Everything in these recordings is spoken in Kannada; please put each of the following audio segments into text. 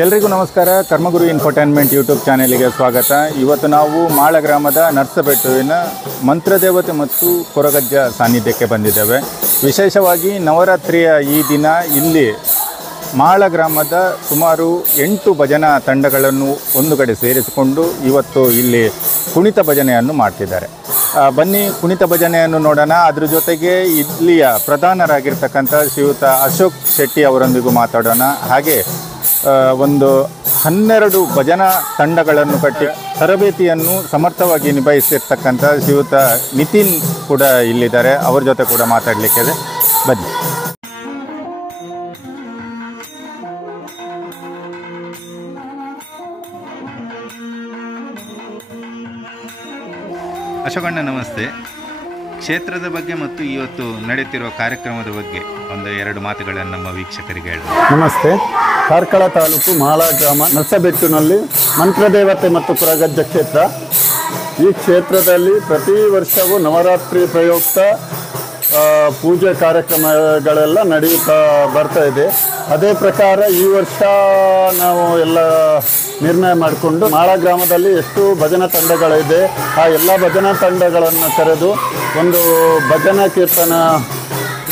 ಎಲ್ರಿಗೂ ನಮಸ್ಕಾರ. ಕರ್ಮಗುರು ಇನ್ಫೋಟೈನ್ಮೆಂಟ್ ಯೂಟ್ಯೂಬ್ ಚಾನೆಲ್ಗೆ ಸ್ವಾಗತ. ಇವತ್ತು ನಾವು ಮಾಳ ಗ್ರಾಮದ ನರ್ಸಬೆಟ್ಟುವಿನ ಮಂತ್ರದೇವತೆ ಮತ್ತು ಕೊರಗಜ್ಜ ಸಾನ್ನಿಧ್ಯಕ್ಕೆ ಬಂದಿದ್ದೇವೆ. ವಿಶೇಷವಾಗಿ ನವರಾತ್ರಿಯ ಈ ದಿನ ಇಲ್ಲಿ ಮಾಳ ಗ್ರಾಮದ ಸುಮಾರು 8 ಭಜನಾ ತಂಡಗಳನ್ನು ಒಂದು ಕಡೆ ಸೇರಿಸಿಕೊಂಡು ಇವತ್ತು ಇಲ್ಲಿ ಕುಣಿತ ಭಜನೆಯನ್ನು ಮಾಡ್ತಿದ್ದಾರೆ. ಬನ್ನಿ ಕುಣಿತ ಭಜನೆಯನ್ನು ನೋಡೋಣ. ಅದ್ರ ಜೊತೆಗೆ ಇಲ್ಲಿಯ ಪ್ರಧಾನರಾಗಿರ್ತಕ್ಕಂಥ ಶ್ರೀಯುತ ಅಶೋಕ್ ಶೆಟ್ಟಿ ಅವರೊಂದಿಗೂ ಮಾತಾಡೋಣ. ಹಾಗೆ ಒಂದು 12 ಭಜನಾ ತಂಡಗಳನ್ನು ಕಟ್ಟಿ ತರಬೇತಿಯನ್ನು ಸಮರ್ಥವಾಗಿ ನಿಭಾಯಿಸಿರ್ತಕ್ಕಂಥ ಶ್ರೀಯುತ ನಿತಿನ್ ಕೂಡ ಇಲ್ಲಿದ್ದಾರೆ. ಅವ್ರ ಜೊತೆ ಕೂಡ ಮಾತಾಡಲಿಕ್ಕಿದೆ. ಬನ್ನಿ. ಅಶೋಕಣ್ಣ ನಮಸ್ತೆ. ಕ್ಷೇತ್ರದ ಬಗ್ಗೆ ಮತ್ತು ಇವತ್ತು ನಡೆಯುತ್ತಿರುವ ಕಾರ್ಯಕ್ರಮದ ಬಗ್ಗೆ ಒಂದು 2 ಮಾತುಗಳನ್ನು ನಮ್ಮ ವೀಕ್ಷಕರಿಗೆ ಹೇಳಿ. ನಮಸ್ತೆ. ಕಾರ್ಕಳ ತಾಲೂಕು ಮಾಳ ಗ್ರಾಮ ನರ್ಸಬೆಟ್ಟುನಲ್ಲಿ ಮಂತ್ರದೇವತೆ ಮತ್ತು ಕೊರಗಜ್ಜ ಕ್ಷೇತ್ರ. ಈ ಕ್ಷೇತ್ರದಲ್ಲಿ ಪ್ರತಿ ವರ್ಷವೂ ನವರಾತ್ರಿ ಪ್ರಯುಕ್ತ ಪೂಜೆ ಕಾರ್ಯಕ್ರಮಗಳೆಲ್ಲ ನಡೆಯುತ್ತಾ ಬರ್ತಾ ಇದೆ. ಅದೇ ಪ್ರಕಾರ ಈ ವರ್ಷ ನಾವು ಎಲ್ಲ ನಿರ್ಣಯ ಮಾಡಿಕೊಂಡು ಮಾಳ ಗ್ರಾಮದಲ್ಲಿ ಎಷ್ಟು ಭಜನಾ ತಂಡಗಳಿದೆ ಆ ಎಲ್ಲ ಭಜನಾ ತಂಡಗಳನ್ನು ಕರೆದು ಒಂದು ಭಜನಾ ಕೀರ್ತನ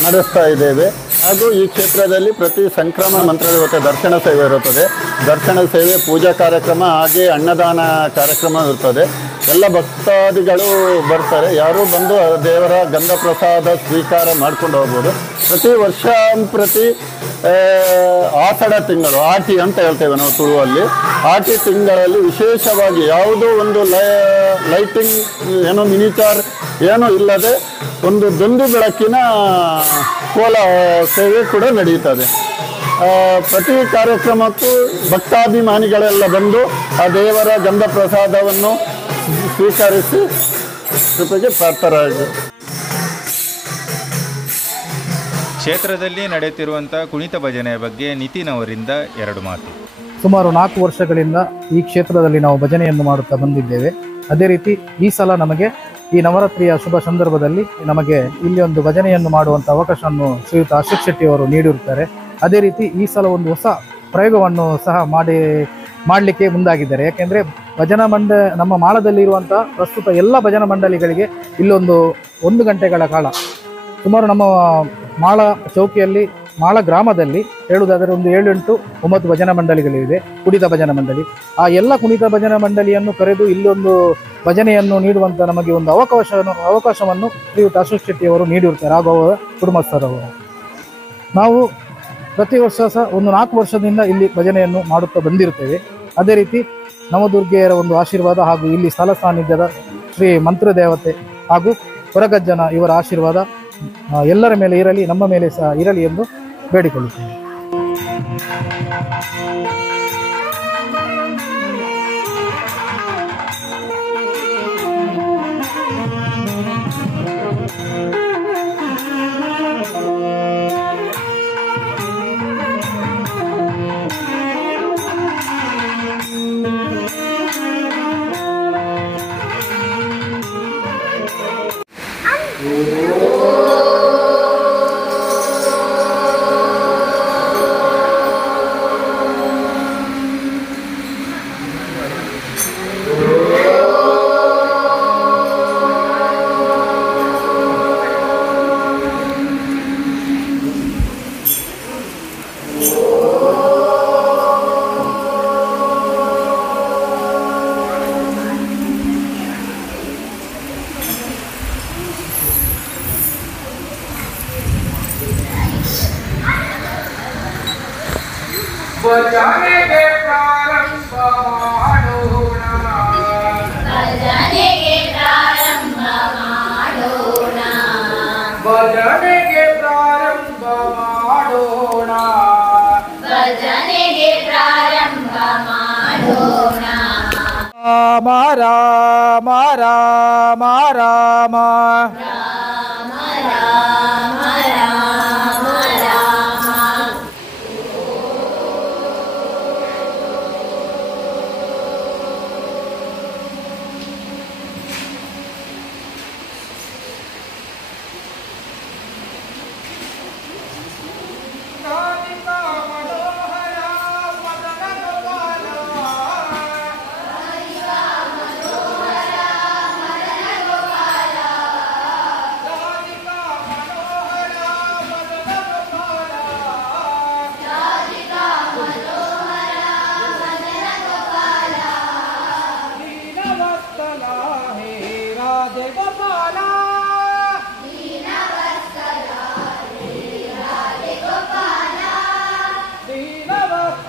ನಡೆಸ್ತಾ ಇದ್ದೇವೆ. ಹಾಗೂ ಈ ಕ್ಷೇತ್ರದಲ್ಲಿ ಪ್ರತಿ ಸಂಕ್ರಮಣ ಮಂತ್ರದೇವತೆ ದರ್ಶನ ಸೇವೆ ಇರುತ್ತದೆ. ದರ್ಶನ ಸೇವೆ, ಪೂಜಾ ಕಾರ್ಯಕ್ರಮ, ಹಾಗೆ ಅನ್ನದಾನ ಕಾರ್ಯಕ್ರಮ ಇರ್ತದೆ. ಎಲ್ಲ ಭಕ್ತಾದಿಗಳು ಬರ್ತಾರೆ. ಯಾರು ಬಂದು ದೇವರ ಗಂಧ ಪ್ರಸಾದ ಸ್ವೀಕಾರ ಮಾಡ್ಕೊಂಡು ಹೋಗ್ಬೋದು. ಪ್ರತಿ ವರ್ಷ ಪ್ರತಿ ಆಷಾಢ ತಿಂಗಳು, ಆಟಿ ಅಂತ ಹೇಳ್ತೇವೆ ನಾವು ತುಳುವಲ್ಲಿ, ಆಟಿ ತಿಂಗಳಲ್ಲಿ ವಿಶೇಷವಾಗಿ ಯಾವುದೋ ಒಂದು ಲೈಟಿಂಗ್ ಏನೋ ಮಿನಿಚಾರ್ ಏನೋ ಇಲ್ಲದೆ ಒಂದು ದೊಂದು ಬೆಳಕಿನ ಕೋಲ ಸೇವೆ ಕೂಡ ನಡೆಯುತ್ತದೆ. ಪ್ರತಿ ಕಾರ್ಯಕ್ರಮಕ್ಕೂ ಭಕ್ತಾಭಿಮಾನಿಗಳೆಲ್ಲ ಬಂದು ಆ ದೇವರ ಗಂಧ ಪ್ರಸಾದವನ್ನು ಸ್ವೀಕರಿಸಿ ಕೃಪೆಗೆ ಪಾತ್ರರಾಗಿ. ಕ್ಷೇತ್ರದಲ್ಲಿ ನಡೆಯುತ್ತಿರುವಂಥ ಕುಣಿತ ಭಜನೆಯ ಬಗ್ಗೆ ನಿತಿನ್ ಅವರಿಂದ 2 ಮಾತು. ಸುಮಾರು 4 ವರ್ಷಗಳಿಂದ ಈ ಕ್ಷೇತ್ರದಲ್ಲಿ ನಾವು ಭಜನೆಯನ್ನು ಮಾಡುತ್ತಾ ಬಂದಿದ್ದೇವೆ. ಅದೇ ರೀತಿ ಈ ಸಲ ನಮಗೆ ಈ ನವರಾತ್ರಿಯ ಶುಭ ಸಂದರ್ಭದಲ್ಲಿ ನಮಗೆ ಇಲ್ಲಿ ಒಂದು ಭಜನೆಯನ್ನು ಮಾಡುವಂಥ ಅವಕಾಶವನ್ನು ಶ್ರೀಯುತ ಅಶೋಕ್ ಶೆಟ್ಟಿ ಅವರು ನೀಡಿರುತ್ತಾರೆ. ಅದೇ ರೀತಿ ಈ ಸಲ ಒಂದು ಹೊಸ ಪ್ರಯೋಗವನ್ನು ಸಹ ಮಾಡಲಿಕ್ಕೆ ಮುಂದಾಗಿದ್ದಾರೆ. ಯಾಕೆಂದರೆ ಭಜನಾ ನಮ್ಮ ಮಾಳದಲ್ಲಿರುವಂಥ ಪ್ರಸ್ತುತ ಎಲ್ಲ ಭಜನಾ ಮಂಡಳಿಗಳಿಗೆ ಇಲ್ಲೊಂದು 1 ಗಂಟೆಗಳ ಕಾಲ ಸುಮಾರು ನಮ್ಮ ಮಾಳ ಚೌಕಿಯಲ್ಲಿ ಮಾಳ ಗ್ರಾಮದಲ್ಲಿ ಹೇಳುವುದಾದರೆ ಒಂದು 7-8-9 ಭಜನಾ ಮಂಡಳಿಗಳಿವೆ. ಕುಣಿತ ಭಜನಾ ಮಂಡಳಿ. ಆ ಎಲ್ಲ ಕುಣಿತ ಭಜನಾ ಮಂಡಳಿಯನ್ನು ಕರೆದು ಇಲ್ಲೊಂದು ಭಜನೆಯನ್ನು ನೀಡುವಂಥ ನಮಗೆ ಒಂದು ಅವಕಾಶವನ್ನು ಶ್ರೀಯುತ ಅಶೋಕ್ ಶೆಟ್ಟಿ ಅವರು ನೀಡಿರುತ್ತಾರೆ. ಹಾಗೂ ಅವರ ಕುಟುಂಬಸ್ಥರವರು. ನಾವು ಪ್ರತಿ ವರ್ಷ ಸಹ ಒಂದು 4 ವರ್ಷದಿಂದ ಇಲ್ಲಿ ಭಜನೆಯನ್ನು ಮಾಡುತ್ತಾ ಬಂದಿರುತ್ತೇವೆ. ಅದೇ ರೀತಿ ನವದುರ್ಗೆಯರ ಒಂದು ಆಶೀರ್ವಾದ ಹಾಗೂ ಇಲ್ಲಿ ಸ್ಥಳ ಸಾನ್ನಿಧ್ಯದ ಶ್ರೀ ಮಂತ್ರದೇವತೆ ಹಾಗೂ ಕೊರಗಜ್ಜನ ಇವರ ಆಶೀರ್ವಾದ ಎಲ್ಲರ ಮೇಲೆ ಇರಲಿ, ನಮ್ಮ ಮೇಲೆ ಸಹ ಇರಲಿ ಎಂದು ಬೇಡಿಕೊಳ್ಳುತ್ತೇವೆ. भजने के प्रारंभ ಮಾಡೋಣ, ಭಜನೆಗೆ ಪ್ರಾರಂಭ ಮಾಡೋಣ, ಭಜನೆಗೆ ಪ್ರಾರಂಭ ಮಾಡೋಣ, ಭಜನೆಗೆ ಪ್ರಾರಂಭ ಮಾಡೋಣ. ರಾಮ ರಾಮ ರಾಮ ರಾಮ ರಾಮ ರಾಮ ರಾಮ ರಾಮ. ಕಾಲಿಕ ಮನೋಹರ ಮದನ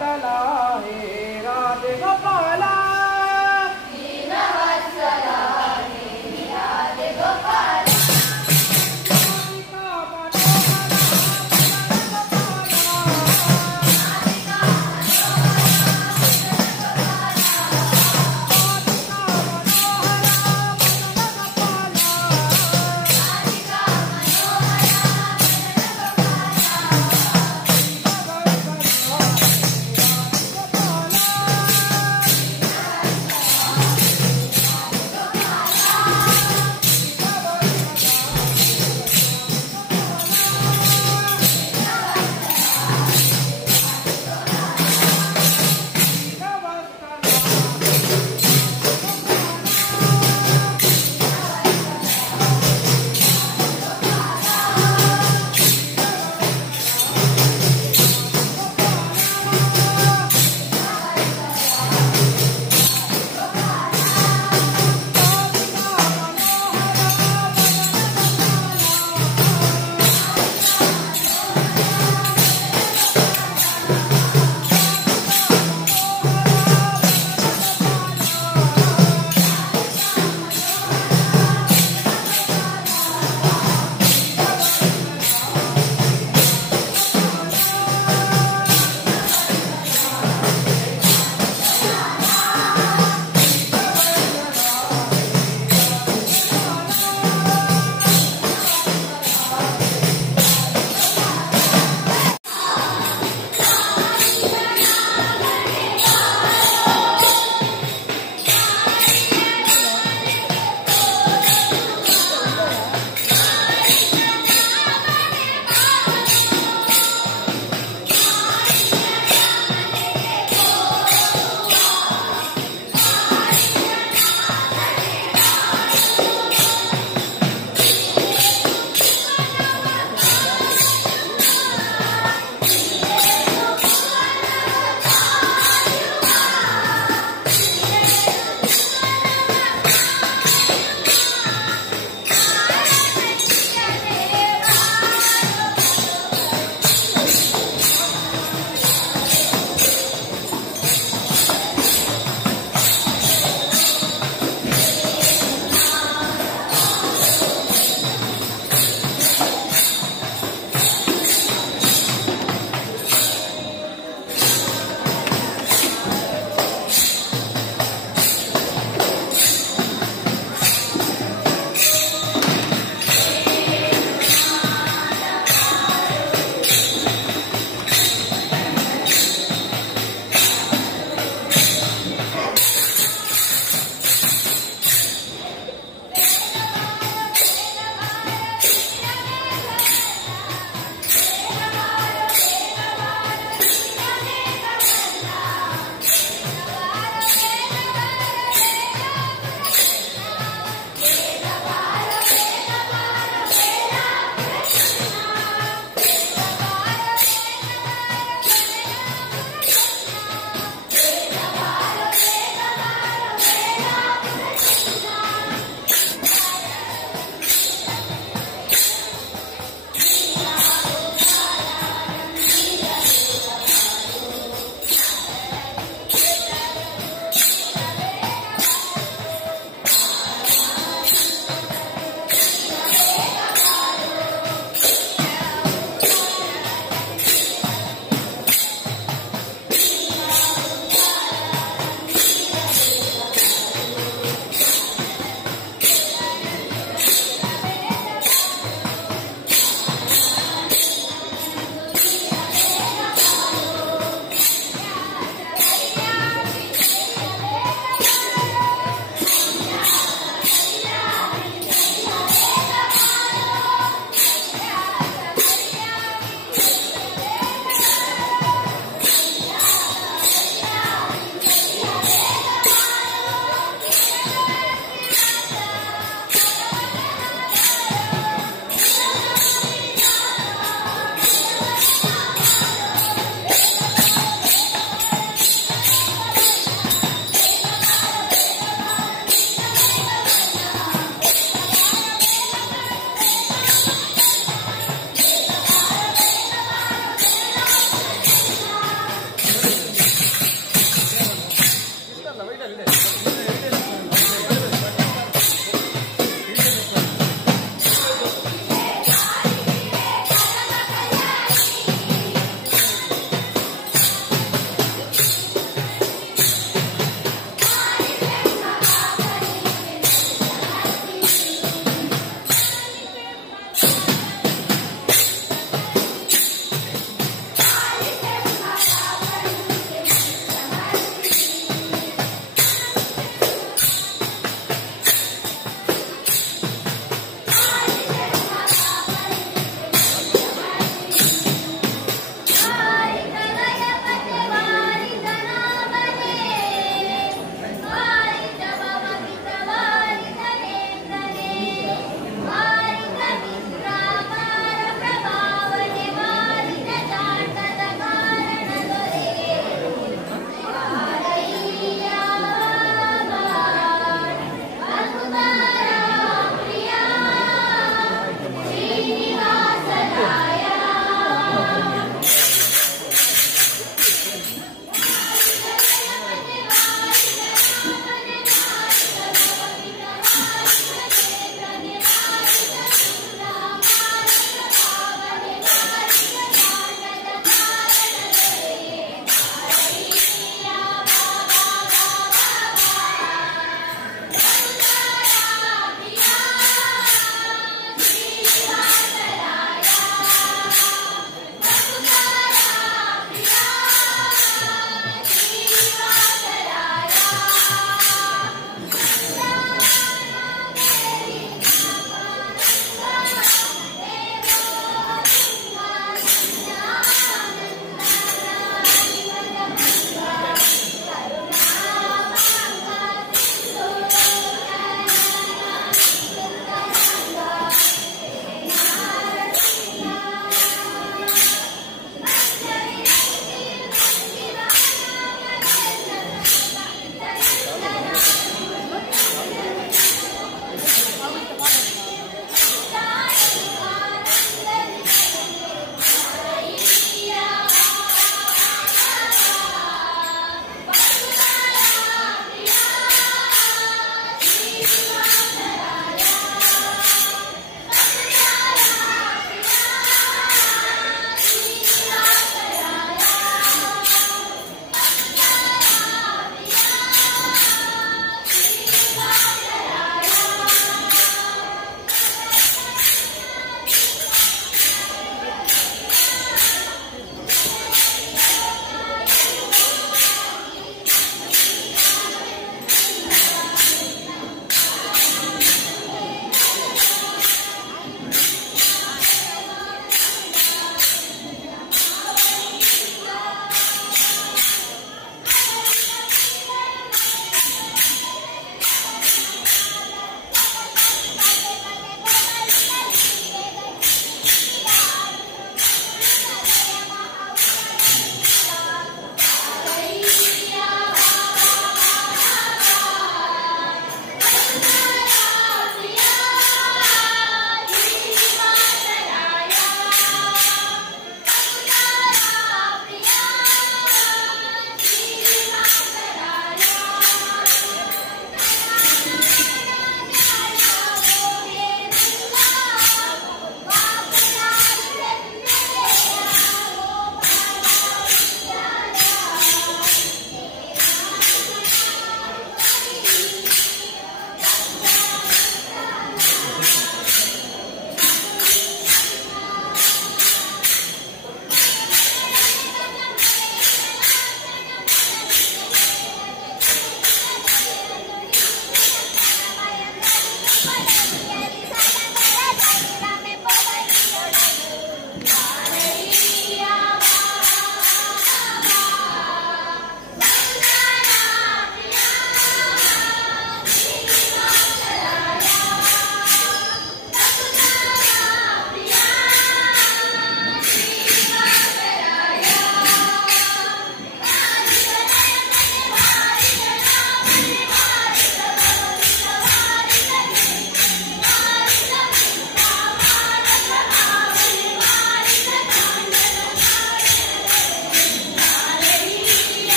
वत्सला हे राधे गोपाला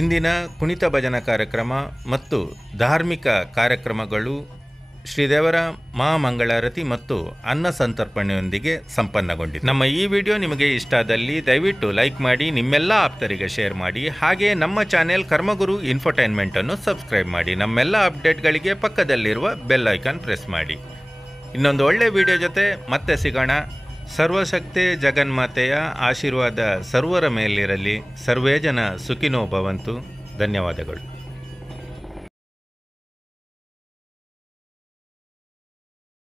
ಇಂದಿನ ಕುಣಿತ ಭಜನಾ ಕಾರ್ಯಕ್ರಮ ಮತ್ತು ಧಾರ್ಮಿಕ ಕಾರ್ಯಕ್ರಮಗಳು ಶ್ರೀದೇವರ ಮಹಾಮಂಗಳಾರತಿ ಮತ್ತು ಅನ್ನ ಸಂತರ್ಪಣೆಯೊಂದಿಗೆ ಸಂಪನ್ನಗೊಂಡಿದೆ. ನಮ್ಮ ಈ ವಿಡಿಯೋ ನಿಮಗೆ ಇಷ್ಟ ಆದಲ್ಲಿ ದಯವಿಟ್ಟು ಲೈಕ್ ಮಾಡಿ, ನಿಮ್ಮೆಲ್ಲ ಆಪ್ತರಿಗೆ ಶೇರ್ ಮಾಡಿ, ಹಾಗೆ ನಮ್ಮ ಚಾನೆಲ್ ಕರ್ಮಗುರು ಇನ್ಫೋಟೈನ್ಮೆಂಟ್ ಅನ್ನು ಸಬ್ಸ್ಕ್ರೈಬ್ ಮಾಡಿ. ನಮ್ಮೆಲ್ಲ ಅಪ್ಡೇಟ್ಗಳಿಗೆ ಪಕ್ಕದಲ್ಲಿರುವ ಬೆಲ್ ಐಕಾನ್ ಪ್ರೆಸ್ ಮಾಡಿ. ಇನ್ನೊಂದು ಒಳ್ಳೆ ವಿಡಿಯೋ ಜೊತೆ ಮತ್ತೆ ಸಿಗೋಣ. ಸರ್ವಶಕ್ತೆ ಜಗನ್ಮಾತೆಯ ಆಶೀರ್ವಾದ ಸರ್ವರ ಮೇಲಿರಲಿ. ಸರ್ವೇ ಜನ ಸುಖಿನೋ ಭವಂತು. ಧನ್ಯವಾದಗಳು.